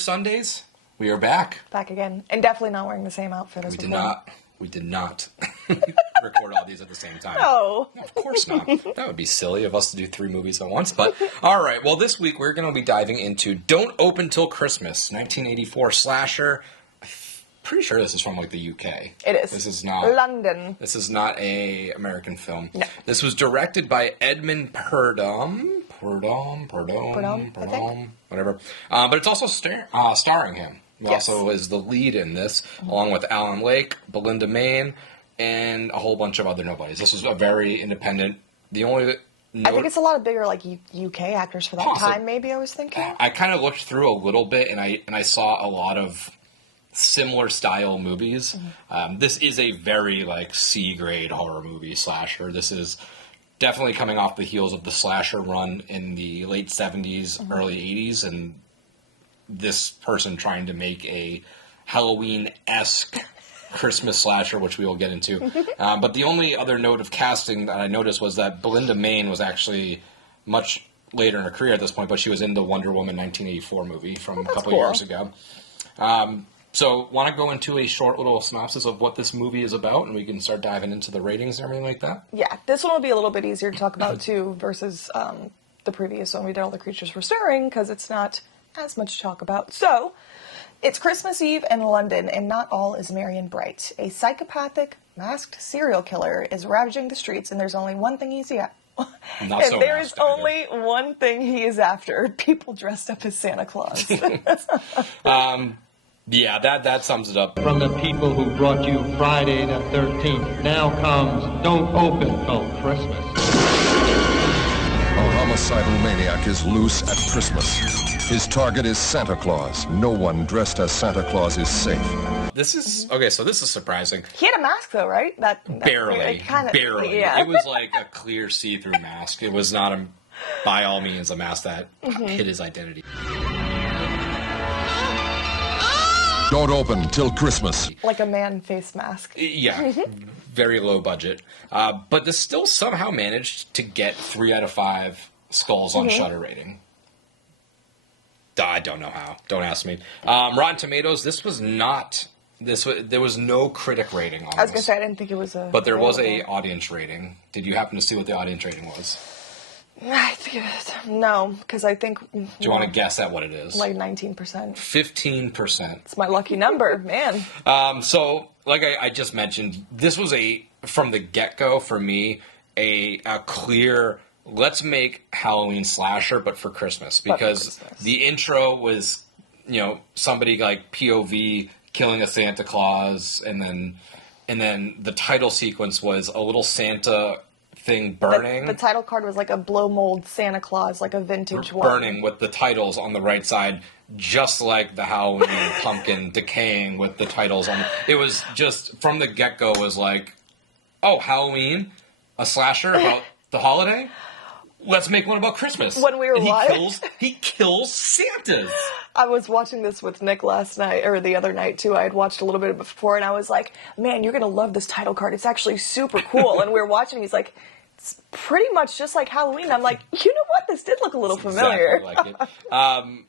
Sundays, we are back. Back again. And definitely not wearing the same outfit as before. We did not record all these at the same time. No. Of course not. That would be silly of us to do 3 movies at once. But, all right. Well, this week we're going to be diving into Don't Open Till Christmas, 1984 slasher. I'm pretty sure this is from, like, the UK. It is. This is not... London. This is not a American film. No. This was directed by Edmund Purdom. Purdom, whatever. But it's also starring him. Who also is the lead in this, along with Alan Lake, Belinda Mayne, and a whole bunch of other nobodies. This was a very independent. The only I think it's a lot of bigger, like, UK actors for that time. Maybe I was thinking. I kind of looked through a little bit, and I saw a lot of similar style movies. This is a very like C grade horror movie slasher. This is definitely coming off the heels of the slasher run in the late 70s, early 80s, and this person trying to make a Halloween-esque Christmas slasher, which we will get into. But the only other note of casting that I noticed was that Belinda Mayne was actually much later in her career at this point, but she was in the Wonder Woman 1984 movie from a couple years ago. So, want to go into a short little synopsis of what this movie is about, and we can start diving into the ratings and everything like that? Yeah, this one will be a little bit easier to talk about, too, versus the previous one we did All the Creatures Were Stirring, because it's not as much to talk about. So, it's Christmas Eve in London, and not all is merry and bright. A psychopathic, masked serial killer is ravaging the streets, and there's only one thing he's after. And there is only one thing he is after. People dressed up as Santa Claus. Yeah, that sums it up. From the people who brought you Friday the 13th, now comes Don't Open Till Christmas. A homicidal maniac is loose at Christmas. His target is Santa Claus. No one dressed as Santa Claus is safe. This is, okay, so this is surprising. He had a mask, though, right? Barely. Barely. Yeah. It was like a clear see-through mask. It was not, by all means, a mask that hid his identity. Don't open till Christmas. Like a man face mask. Yeah, very low budget. But this still somehow managed to get 3 out of 5 skulls on Shudder rating. I don't know how. Don't ask me. Rotten Tomatoes, this was not... there was no critic rating on this. I was going to say, I didn't think it was a... But there was a audience rating. Did you happen to see what the audience rating was? I think no, because I think... Do you want to guess at what it is? Like 19%. 15%. It's my lucky number, man. So, like I just mentioned, this was from the get-go, for me, a clear... Let's make Halloween slasher, but for Christmas. Because the intro was, somebody like POV killing a Santa Claus, and then the title sequence was a little Santa thing burning. The title card was like a blow mold Santa Claus, like a vintage one. Burning with the titles on the right side, just like the Halloween pumpkin decaying with the titles on. It was just, from the get-go, was like, oh, Halloween? A slasher about the holiday? Let's make one about Christmas. When we were live, he kills Santas. I was watching this with Nick last night, or the other night too. I had watched a little bit before, and I was like, man, you're going to love this title card. It's actually super cool. And we were watching, he's like, it's pretty much just like Halloween. I'm like, you know what? This did look a little familiar. Exactly like it.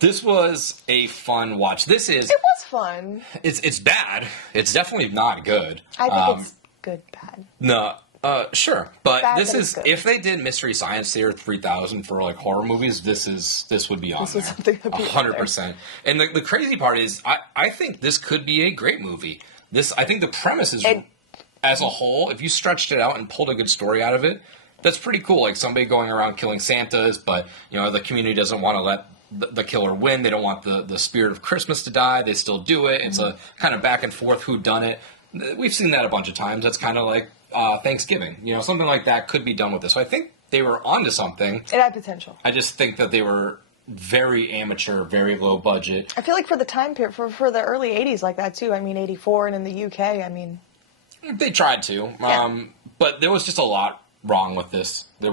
This was a fun watch. It was fun. It's bad. It's definitely not good. I think it's good bad. No. Sure, but Bad, this is, if they did Mystery Science Theater 3000 for like horror movies, this would be on there. Something that would be 100%. And the crazy part is, I think this could be a great movie. I think the premise is, as a whole, if you stretched it out and pulled a good story out of it, that's pretty cool. Like somebody going around killing Santas, but the community doesn't want to let the killer win. They don't want the spirit of Christmas to die. They still do it. It's a kind of back and forth whodunit. We've seen that a bunch of times. That's kind of like Thanksgiving. Something like that could be done with this. So I think they were onto something. It had potential. I just think that they were very amateur, very low budget. I feel like for the time period, for the early 80s like that too. I mean, 84 and in the UK, I mean... They tried to. Yeah. But there was just a lot wrong with this. The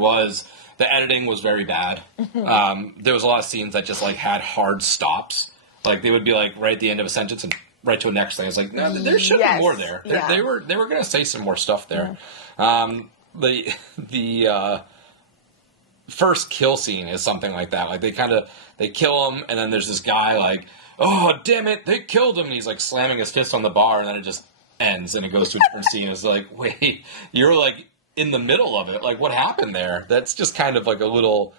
editing was very bad. There was a lot of scenes that just had hard stops. Like they would be right at the end of a sentence and right to a next thing. It's like, no, there should be more there. Yeah. They were going to say some more stuff there. The first kill scene is something like that. Like they kill him, and then there's this guy like, oh damn it, they killed him, and he's like slamming his fist on the bar, and then it just ends, and it goes to a different scene. It's like, wait, you're like in the middle of it. Like, what happened there? That's just kind of like a little,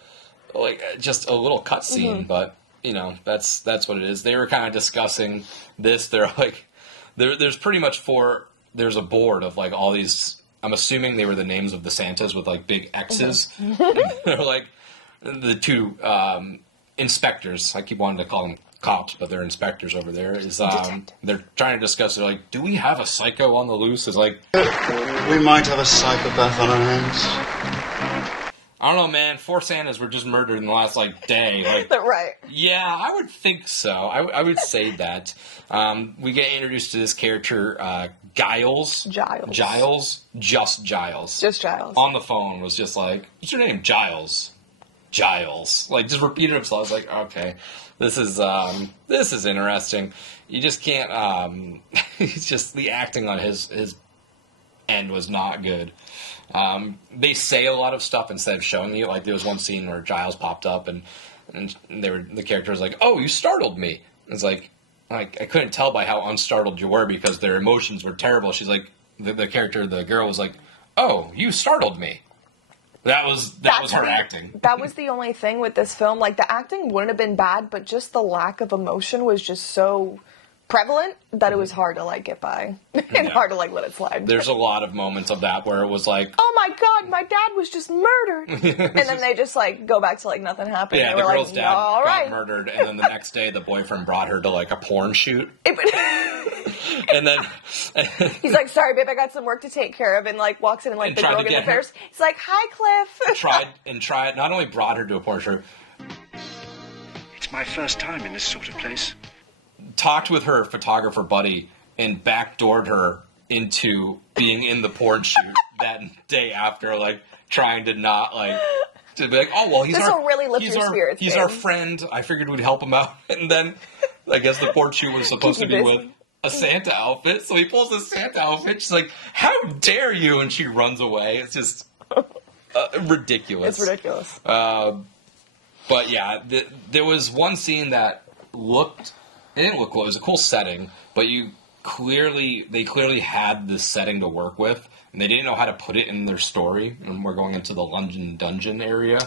like just a little cutscene, but you know, that's what it is. They were kind of discussing this. They're like, there's pretty much there's a board of like all these. I'm assuming they were the names of the Santas with like big X's. They're like the two inspectors. I keep wanting to call them cops, but they're inspectors over there. They're trying to discuss. They're like, do we have a psycho on the loose? It's like, we might have a psychopath on our hands. I don't know, man. 4 Santas were just murdered in the last like day. Like, right. Yeah, I would think so. I would say that. We get introduced to this character, Giles. Just Giles. On the phone was just like, what's your name? Giles. Like, just repeated himself. I was like, okay, this is interesting. You just can't, he's just, the acting on his end was not good. They say a lot of stuff instead of showing you. Like, there was one scene where Giles popped up and the character was like, oh, you startled me. It's like I couldn't tell by how unstartled you were because their emotions were terrible. She's like, the girl was like, oh, you startled me. That was her acting. That was the only thing with this film. Like, the acting wouldn't have been bad, but just the lack of emotion was just so prevalent that it was hard to like get by and hard to like let it slide. There's a lot of moments of that where it was like, oh my god, my dad was just murdered, and then they just like go back to like nothing happened. Yeah, the girl's like, dad all got right. murdered, and then the next day the boyfriend brought her to like a porn shoot, and then he's like, sorry babe, I got some work to take care of, and like walks in and like the girl gets the first. He's like, hi Cliff. tried not only brought her to a porn shoot. It's my first time in this sort of place. Talked with her photographer buddy and backdoored her into being in the porn shoot that day after, like trying to not like to be like, oh well, he's our friend. I figured we'd help him out, and then I guess the porn shoot was supposed to be with a Santa outfit, so he pulls a Santa outfit. She's like, how dare you? And she runs away. It's just ridiculous. It's ridiculous. But yeah, there was one scene that it didn't look cool. It was a cool setting, but they clearly had this setting to work with, and they didn't know how to put it in their story. And we're going into the London dungeon area.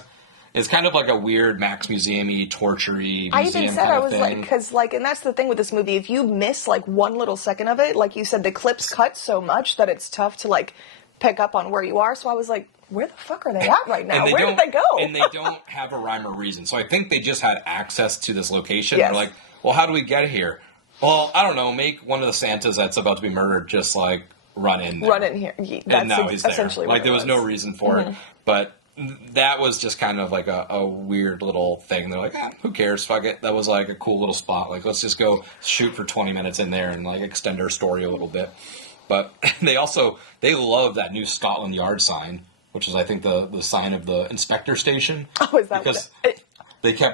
It's kind of like a weird Max Museum-y, torture-y I even said, I was like, because like, and that's the thing with this movie. If you miss like one little second of it, like you said, the clips cut so much that it's tough to like pick up on where you are. So I was like, where the fuck are they at right now? Where did they go? And they don't have a rhyme or reason. So I think they just had access to this location. Yes. They're like, well, how do we get here? Well, I don't know. Make one of the Santas that's about to be murdered just like run in there. Run in here. That's and now he's there. Essentially like there was no reason for it. But that was just kind of like a weird little thing. They're like, who cares? Fuck it. That was like a cool little spot. Like, let's just go shoot for 20 minutes in there and like extend our story a little bit. But they love that new Scotland Yard sign, which is I think the sign of the inspector station. Oh, is that because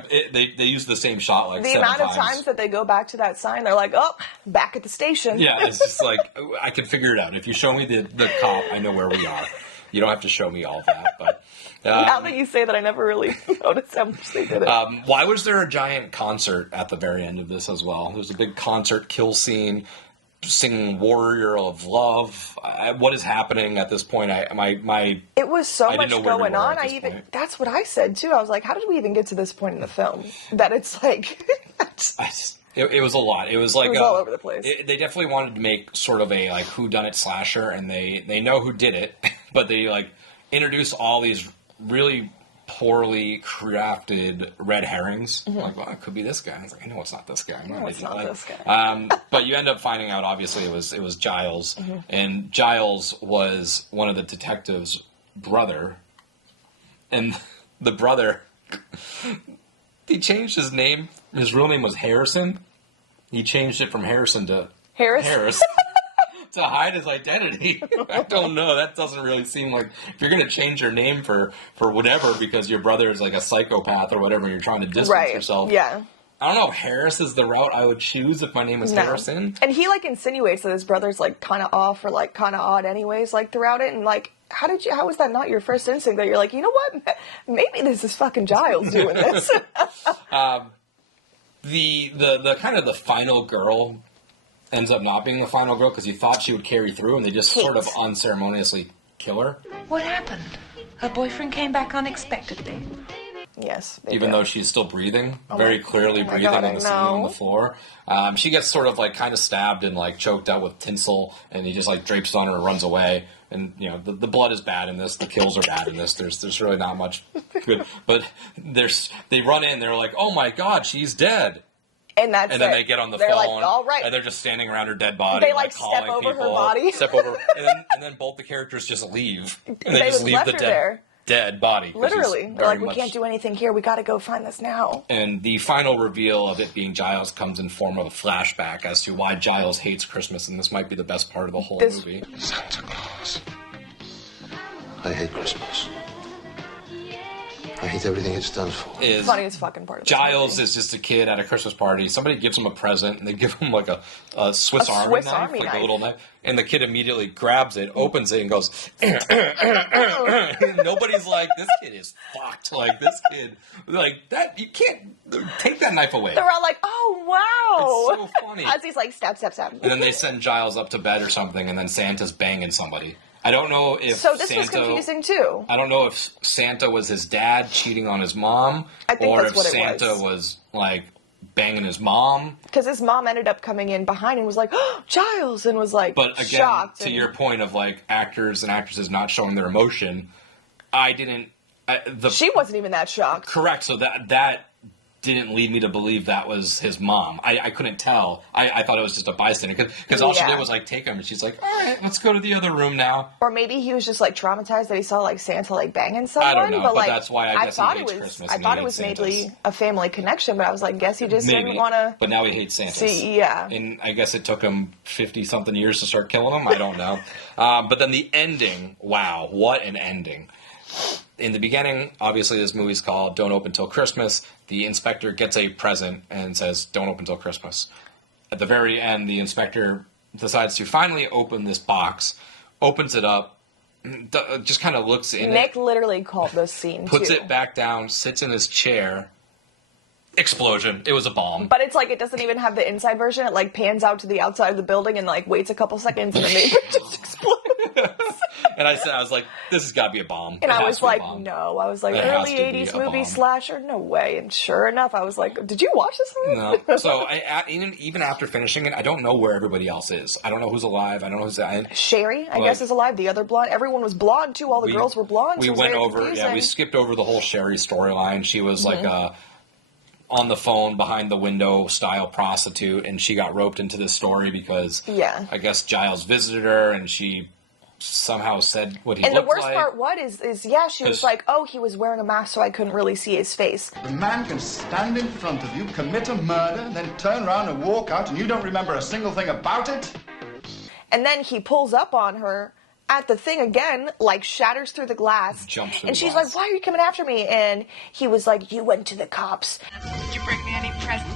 they used the same shot like 7 times. The amount of times that they go back to that sign, they're like, oh, back at the station. Yeah, it's just like, I can figure it out. If you show me the cop, I know where we are. You don't have to show me all that. But now that you say that, I never really noticed how much they did it. Why was there a giant concert at the very end of this as well? There's a big concert kill scene, singing Warrior of Love. What is happening at this point? It was so much going on. That's what I said too. I was like, how did we even get to this point in the film? That it's like it was a lot. It was like all over the place. They definitely wanted to make sort of a like whodunit slasher, and they know who did it, but they like introduce all these really poorly crafted red herrings. Like, well, it could be this guy. I was like, I know it's not this guy. It's not this guy. But you end up finding out, obviously, it was Giles. And Giles was one of the detective's brother. And the brother, he changed his name. His real name was Harrison. He changed it from Harrison to Harris. To hide his identity. I don't know. That doesn't really seem like if you're going to change your name for whatever because your brother is like a psychopath or whatever, you're trying to distance yourself. Yeah. I don't know if Harris is the route I would choose if my name was Harrison. And he, like, insinuates that his brother's, like, kind of off or, like, kind of odd anyways, like, throughout it. And, like, how was that not your first instinct that you're like, you know what? Maybe this is fucking Giles doing this. The kind of the final girl ends up not being the final girl because you thought she would carry through, and they just sort of unceremoniously kill her. What happened? Her boyfriend came back unexpectedly. Yes. Even though she's still breathing, very clearly breathing God, in the scene on the floor. She gets sort of like kind of stabbed and like choked out with tinsel, and he just like drapes on her and runs away. And you know the blood is bad in this, the kills are bad in this. There's really not much good. But they run in, they're like, oh my god, she's dead. And then they get on the they're phone, like, all right. and they're just standing around her dead body. They like calling step over people, her body. Step over, and then both the characters just leave. And they just leave left the her dead body. Literally. They're like, we can't do anything here. We got to go find this now. And the final reveal of it being Giles comes in form of a flashback as to why Giles hates Christmas, and this might be the best part of the whole movie. Santa Claus. I hate Christmas. I hate everything it stands for. Is funniest fucking part of this Giles movie. is just a kid at a Christmas party. Somebody gives him a present, and they give him like a Swiss Army knife, like a little knife. And the kid immediately grabs it, opens it, and goes. Nobody's like, this kid is fucked. Like this kid, like that. You can't take that knife away. They're all like, oh wow, it's so funny. As he's like, stab. And then they send Giles up to bed or something, and then Santa's banging somebody. I don't know if so this was confusing too. I don't know if Santa was his dad cheating on his mom, or if Santa was like banging his mom. Because his mom ended up coming in behind and was like, oh, Giles, and was like, but again, shocked. To your point of like actors and actresses not showing their emotion, she wasn't even that shocked. Correct. So that didn't lead me to believe that was his mom. I couldn't tell. I thought it was just a bystander because all she did was like take him, and she's like, all right, let's go to the other room now. Or maybe he was just like traumatized that he saw like Santa like banging someone. I don't know, but like, that's why I guess he hates Christmas. I thought it was mainly a family connection, but I was like, guess he just didn't want to. But now he hates Santa. See, yeah. And I guess it took him 50-something years to start killing him. I don't know. But then the ending, wow, what an ending. In the beginning, obviously this movie's called Don't Open Till Christmas. The inspector gets a present and says, don't open till Christmas. At the very end, the inspector decides to finally open this box, opens it up, just kind of looks in Nick literally called this scene, puts it back down, sits in his chair. Explosion. It was a bomb. But it's like it doesn't even have the inside version. It like pans out to the outside of the building and like waits a couple seconds and then it just explodes. And I was like, this has got to be a bomb. And I was like, no. I was like, early 80s movie slasher? No way. And sure enough, I was like, did you watch this movie? No. So even after finishing it, I don't know where everybody else is. I don't know who's alive. I don't know who's... Sherry, I guess, is alive. The other blonde. Everyone was blonde, too. All the girls were blonde. We went over... Yeah, we skipped over the whole Sherry storyline. She was like a... on the phone behind the window style prostitute, and she got roped into this story because I guess Giles visited her and she somehow said what he looked like. And the worst part is she was like, oh, he was wearing a mask so I couldn't really see his face. The man can stand in front of you, commit a murder, then turn around and walk out and you don't remember a single thing about it? And then he pulls up on her at the thing again, like shatters through the glass. Jumps through and she's glass. like, why are you coming after me? And he was like, you went to the cops. Did you bring me any presents?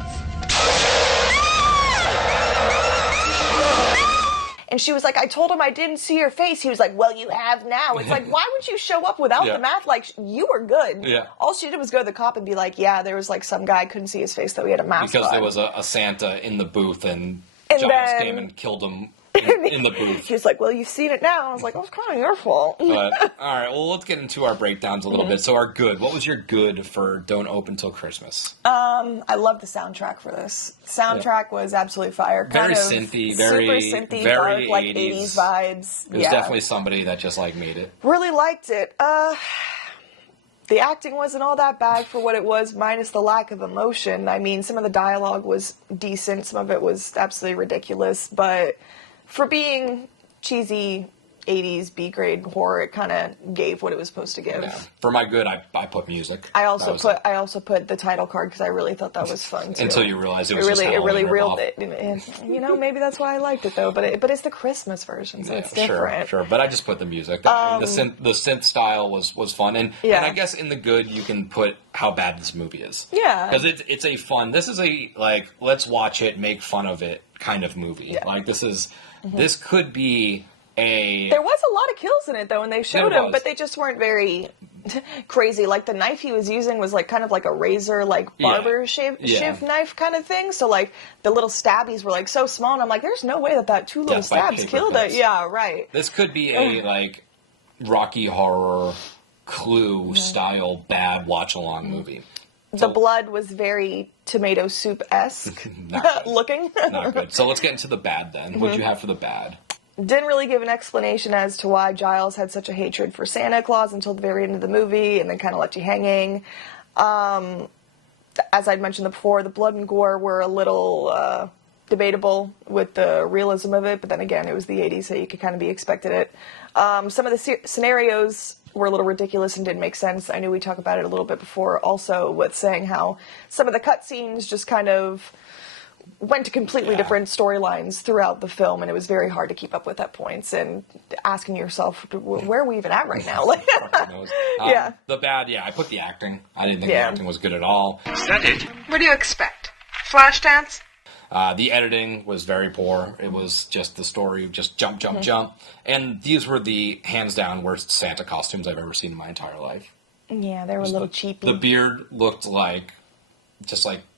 And she was like, I told him I didn't see your face. He was like, well, you have now. It's like, why would you show up without the mask? Like, you were good. Yeah. All she did was go to the cop and be like, yeah, there was like some guy, couldn't see his face, though he had a mask because on. there was a Santa in the booth and Giles came and killed him in the booth. He was like, well, you've seen it now. I was like, oh, it's kind of your fault. But, all right, well, let's get into our breakdowns a little bit. So our good. What was your good for Don't Open Till Christmas? I love the soundtrack for this. Soundtrack was absolutely fire. Very synthy, very super synthy, very dark, like 80s. 80s vibes. It was definitely somebody that just like made it. Really liked it. The acting wasn't all that bad for what it was, minus the lack of emotion. I mean, some of the dialogue was decent, some of it was absolutely ridiculous, but for being cheesy 80s B-grade horror. It kind of gave what it was supposed to give. Yeah. For my good, I put music. I also put the title card because I really thought that was fun too. Until you realized it was just it really reeled ripoff. it. And, you know, maybe that's why I liked it though. But it's the Christmas version, so it's different. Sure. But I just put the music. The synth style was fun, and I guess in the good you can put how bad this movie is. Yeah, because it's a fun. This is a like let's watch it, make fun of it kind of movie. Yeah. Like this could be. There was a lot of kills in it though, and they showed them, but they just weren't very crazy. Like the knife he was using was like kind of like a razor, like barber shave knife kind of thing. So like the little stabbies were like so small, and I'm like, there's no way that two little stabs killed it. Yeah, right. This could be a like Rocky Horror Clue style bad watch along movie. The blood was very tomato soup-esque looking. Not good. So let's get into the bad then. What did you have for the bad? Didn't really give an explanation as to why Giles had such a hatred for Santa Claus until the very end of the movie, and then kind of left you hanging. As I'd mentioned before, the blood and gore were a little debatable with the realism of it, but then again, it was the 80s, so you could kind of be expected it. Some of the scenarios were a little ridiculous and didn't make sense. I knew we talked about it a little bit before also with saying how some of the cutscenes just kind of went to completely different storylines throughout the film, and it was very hard to keep up with at points, and asking yourself, where are we even at right now? Like, The bad, I put the acting. I didn't think the acting was good at all. Is that it? What do you expect? Flashdance? The editing was very poor. It was just the story, just jump, jump, jump. And these were the hands down worst Santa costumes I've ever seen in my entire life. Yeah, they were a little cheapy. The beard looked like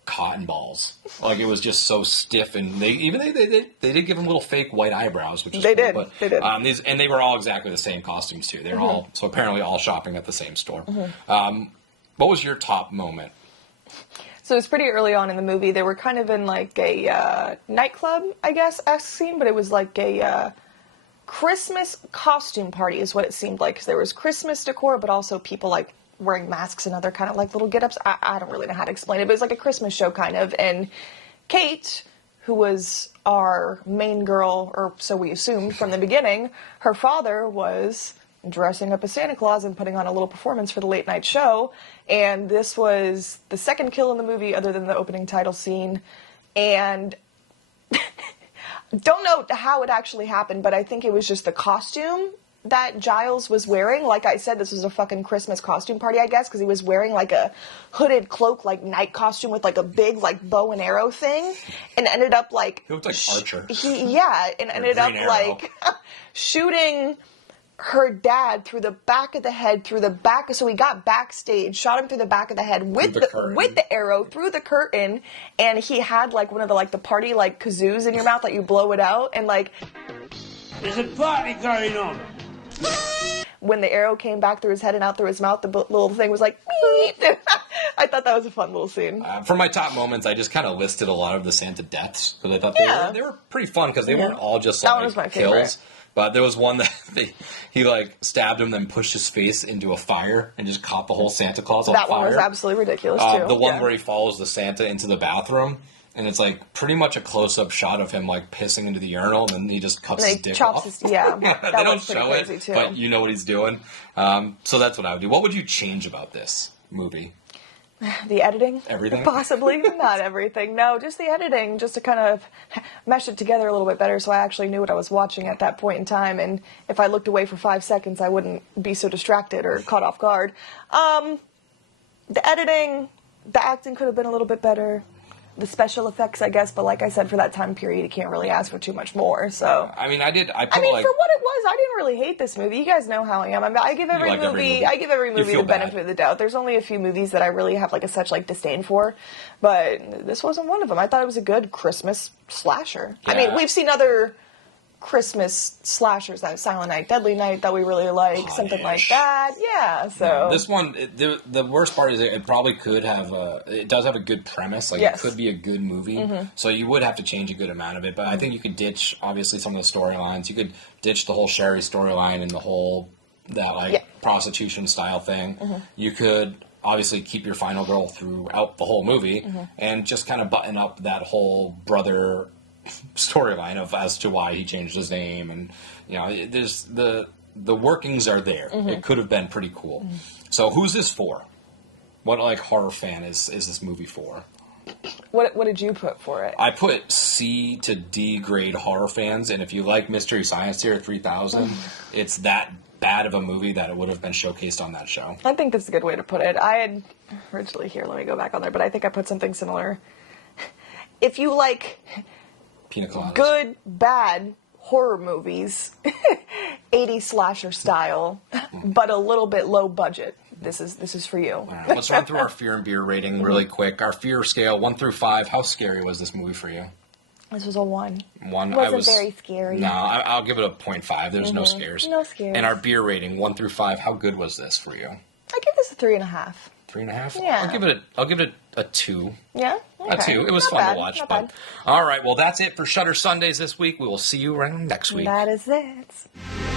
cotton balls. Like it was just so stiff, and they did give him little fake white eyebrows, which is they cool, did. But, they did. And they were all exactly the same costumes too. They were all apparently all shopping at the same store. What was your top moment? So it was pretty early on in the movie. They were kind of in like a nightclub, I guess, esque scene, but it was like a Christmas costume party is what it seemed like, because there was Christmas decor, but also people like wearing masks and other kind of like little get-ups. I don't really know how to explain it, but it was like a Christmas show kind of. And Kate, who was our main girl, or so we assumed from the beginning, her father was dressing up as Santa Claus and putting on a little performance for the late night show. And this was the second kill in the movie other than the opening title scene. And don't know how it actually happened, but I think it was just the costume that Giles was wearing. Like I said, this was a fucking Christmas costume party, I guess, because he was wearing like a hooded cloak, like night costume with like a big like bow and arrow thing, and ended up like he looked like Archer. And ended up like shooting her dad through the back of the head, so he got backstage, shot him through the back of the head with the arrow through the curtain, and he had like one of the party like kazoos in your mouth that you blow it out, and like there's a party going on. When the arrow came back through his head and out through his mouth, the little thing was like, beep. I thought that was a fun little scene. For my top moments, I just kind of listed a lot of the Santa deaths, because I thought they were pretty fun, because they weren't all just that was my kills. Favorite. But there was one that he like stabbed him, then pushed his face into a fire and just caught the whole Santa Claus on fire. That one was absolutely ridiculous too. The one where he follows the Santa into the bathroom, and it's like pretty much a close-up shot of him like pissing into the urinal, and then he just cuts his dick off. They don't was show it, too. but you know what he's doing. So that's what I would do. What would you change about this movie? The editing? Everything? Possibly. Not everything. No, just the editing, just to kind of mesh it together a little bit better so I actually knew what I was watching at that point in time, and if I looked away for 5 seconds, I wouldn't be so distracted or caught off guard. The editing, the acting could have been a little bit better. The special effects, I guess, but like I said, for that time period, you can't really ask for too much more. So I mean, for what it was, I didn't really hate this movie. You guys know how I am. I give every movie the benefit of the doubt. There's only a few movies that I really have such disdain for, but this wasn't one of them. I thought it was a good Christmas slasher. Yeah. I mean, we've seen other Christmas slashers, like Silent Night, Deadly Night, that we really like, something like that. Yeah, so... No, this one, the worst part is it probably could have it does have a good premise. It could be a good movie. So you would have to change a good amount of it. But I think you could ditch, obviously, some of the storylines. You could ditch the whole Sherry storyline and the whole, prostitution style thing. You could obviously keep your final girl throughout the whole movie and just kind of button up that whole brother storyline of as to why he changed his name, and you know, there's the workings are there. It could have been pretty cool. So who's this for? What like horror fan is this movie for? What did you put for it? I put C to D grade horror fans, and if you like Mystery Science Theater 3000, it's that bad of a movie that it would have been showcased on that show. I think that's a good way to put it. I had originally here, let me go back on there, but I think I put something similar. If you like Pina Coladas. good, bad horror movies, 80s slasher style, but a little bit low budget, this is for you. All right, let's run through our fear and beer rating really quick. Our fear scale, 1 through 5. How scary was this movie for you? This was a 1. 1. It wasn't very scary. No, I'll give it a 0.5. There's no scares. No scares. And our beer rating, 1 through 5. How good was this for you? I give this a 3.5. 3.5? Yeah. I'll give it a 2. Yeah? Okay. A 2. It was Not fun bad, to watch. not But bad. all right, well that's it for Shudder Sundays this week. We will see you around next week. That is it.